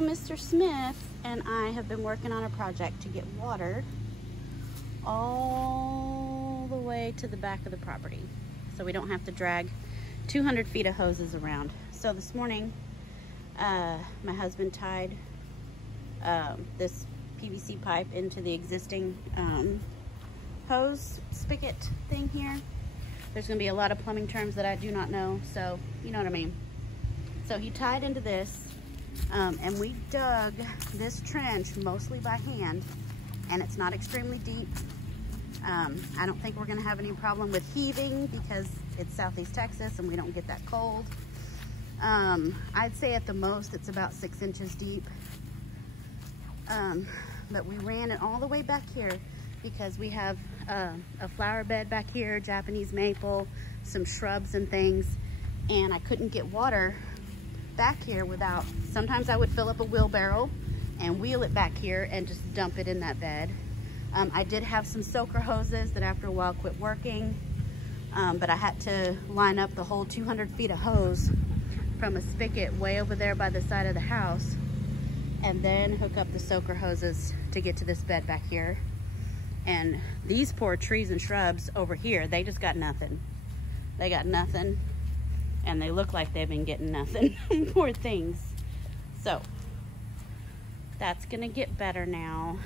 So Mr. Smith and I have been working on a project to get water all the way to the back of the property, so we don't have to drag 200 feet of hoses around. So this morning, my husband tied this PVC pipe into the existing hose spigot thing here. There's gonna be a lot of plumbing terms that I do not know, so you know what I mean. So he tied into this, and we dug this trench mostly by hand, and it's not extremely deep. I don't think we're gonna have any problem with heaving because it's Southeast Texas and we don't get that cold. I'd say at the most it's about 6 inches deep. But we ran it all the way back here because we have a flower bed back here, Japanese maple, some shrubs and things, and I couldn't get water back here without, sometimes I would fill up a wheelbarrow and wheel it back here and just dump it in that bed. I did have some soaker hoses that after a while quit working, but I had to line up the whole 200 feet of hose from a spigot way over there by the side of the house and then hook up the soaker hoses to get to this bed back here. And these poor trees and shrubs over here, they just got nothing. They got nothing, and they look like they've been getting nothing. Poor things. So that's gonna get better now.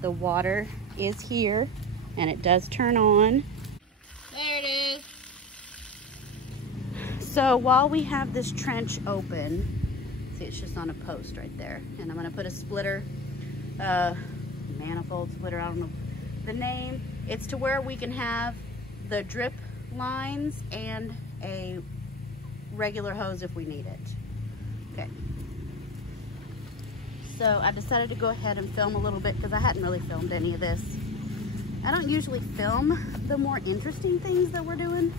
The water is here and it does turn on. There it is. So while we have this trench open, see, it's just on a post right there, and I'm gonna put a splitter, manifold splitter, I don't know the name. It's to where we can have the drip lines and a regular hose if we need it. Okay. So I decided to go ahead and film a little bit because I hadn't really filmed any of this. I don't usually film the more interesting things that we're doing,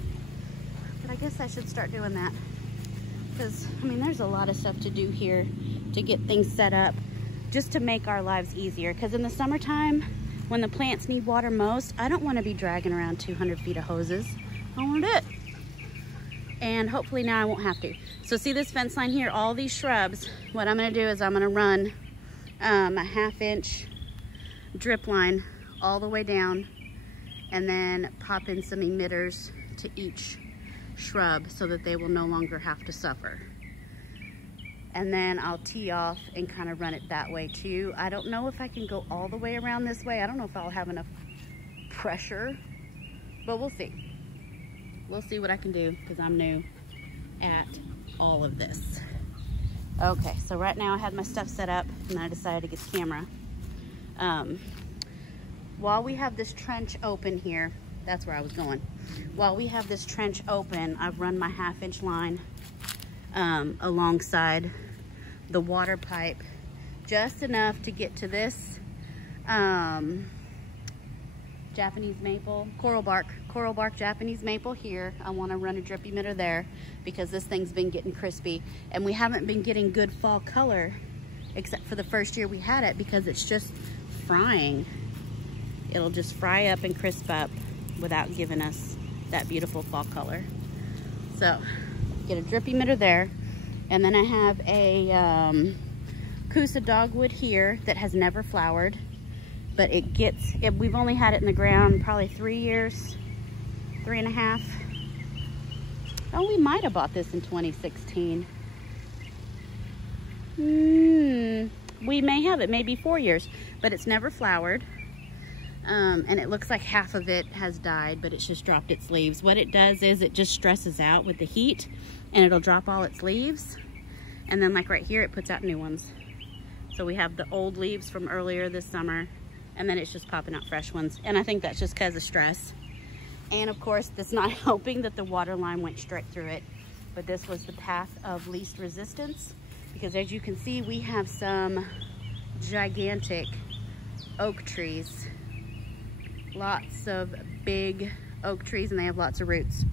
but I guess I should start doing that. Because, I mean, there's a lot of stuff to do here to get things set up just to make our lives easier. Because in the summertime, when the plants need water most, I don't want to be dragging around 200 feet of hoses. I don't want to do it. And hopefully now I won't have to. So see this fence line here, all these shrubs, what I'm going to do is I'm going to run a 1/2 inch drip line all the way down and then pop in some emitters to each shrub so that they will no longer have to suffer. And then I'll tee off and kind of run it that way too. I don't know if I can go all the way around this way. I don't know if I'll have enough pressure, but we'll see. We'll see what I can do because I'm new at all of this. Okay, so right now I had my stuff set up and I decided to get the camera. While we have this trench open here, that's where I was going. While we have this trench open, I've run my 1/2 inch line alongside the water pipe, just enough to get to this Japanese maple, coral bark Japanese maple here. I want to run a drip emitter there because this thing's been getting crispy and we haven't been getting good fall color except for the first year we had it because it's just frying. It'll just fry up and crisp up without giving us that beautiful fall color. So get a drip emitter there, and then I have a Coosa dogwood here that has never flowered, but we've only had it in the ground probably 3 years, 3.5. Oh, we might have bought this in 2016. We may have, it may be 4 years, but it's never flowered. And it looks like half of it has died, but it's just dropped its leaves. What it does is it just stresses out with the heat and it'll drop all its leaves. And then like right here, it puts out new ones. So we have the old leaves from earlier this summer and then it's just popping out fresh ones. And I think that's just because of stress. And of course, that's not helping that the water line went straight through it, but this was the path of least resistance because as you can see, we have some gigantic oak trees. Lots of big oak trees and they have lots of roots.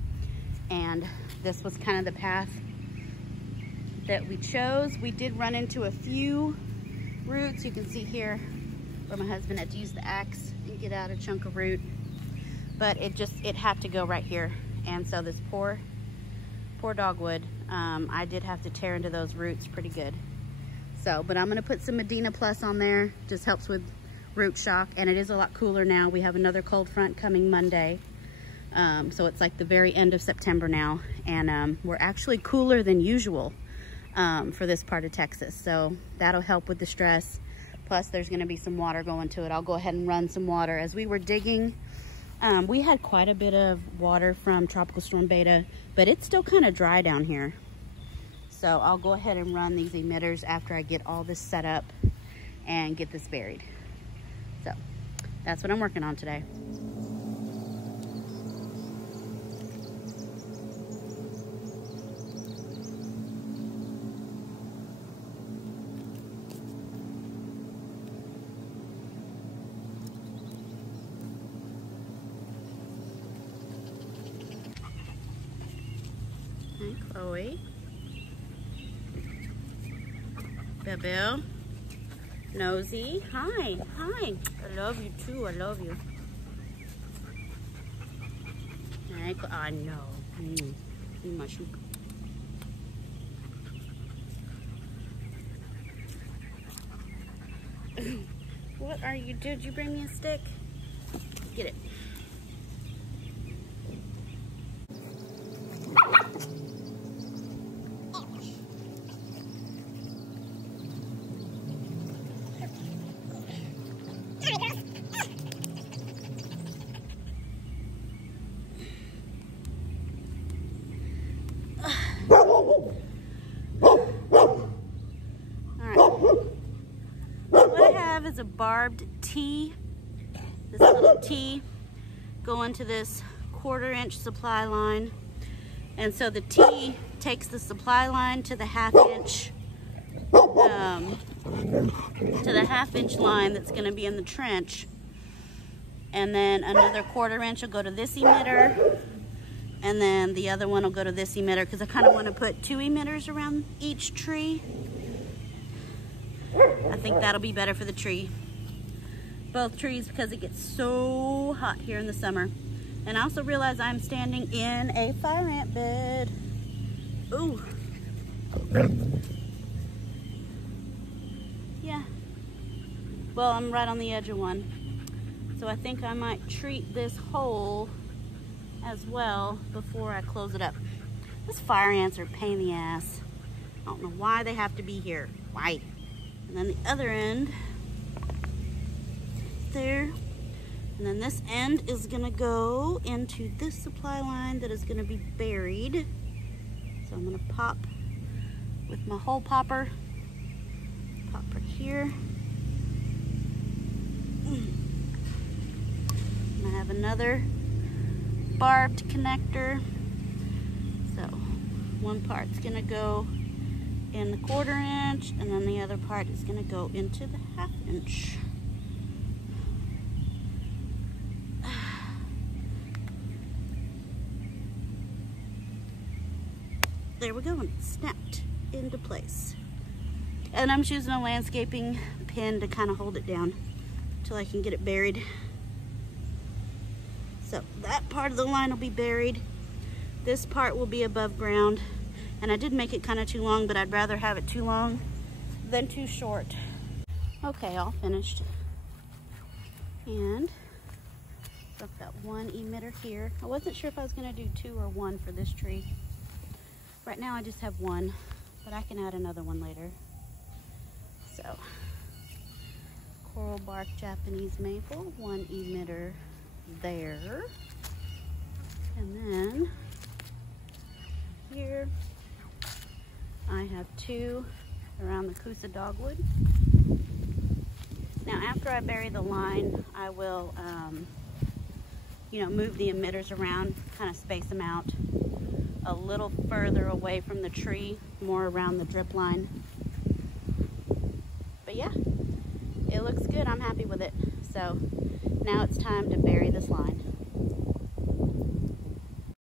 And this was kind of the path that we chose. We did run into a few roots. You can see here where my husband had to use the axe and get out a chunk of root. But it had to go right here. And so this poor dogwood I did have to tear into those roots pretty good. So, but I'm gonna put some Medina Plus on there. Just helps with root shock, and it is a lot cooler now. We have another cold front coming Monday. So it's like the very end of September now, and we're actually cooler than usual for this part of Texas. So that'll help with the stress. Plus there's gonna be some water going to it. I'll go ahead and run some water. As we were digging, we had quite a bit of water from Tropical Storm Beta, but it's still kind of dry down here. So I'll go ahead and run these emitters after I get all this set up and get this buried. So that's what I'm working on today. Hi, Chloe. Bebel. Nosy. Hi. Hi. I love you too. I love you. I know. You must. What are you? Did you bring me a stick? Get it. Is a barbed T, this little T going to this 1/4-inch supply line, and so the T takes the supply line to the 1/2-inch line that's going to be in the trench, and then another 1/4-inch will go to this emitter, and then the other one will go to this emitter, because I kind of want to put 2 emitters around each tree. I think that'll be better for the tree. Both trees, because it gets so hot here in the summer. And I also realize I'm standing in a fire ant bed. Ooh. Yeah. Well, I'm right on the edge of one. So I think I might treat this hole as well before I close it up. Those fire ants are a pain in the ass. I don't know why they have to be here. Why? And then the other end, there. And then this end is gonna go into this supply line that is gonna be buried. So I'm gonna pop with my hole popper. Pop right here. And I have another barbed connector. So one part's gonna go in the 1/4-inch, and then the other part is going to go into the 1/2-inch. There we go, and it snapped into place. And I'm choosing a landscaping pin to kind of hold it down until I can get it buried. So that part of the line will be buried. This part will be above ground. And I did make it kind of too long, but I'd rather have it too long than too short. Okay, all finished. And I've got one emitter here. I wasn't sure if I was gonna do 2 or 1 for this tree. Right now I just have 1, but I can add another one later. So, coral bark Japanese maple, 1 emitter there. And then here, I have 2 around the Coosa dogwood. Now after I bury the line, I will, move the emitters around, kind of space them out a little further away from the tree, more around the drip line. But yeah, it looks good. I'm happy with it. So now it's time to bury this line.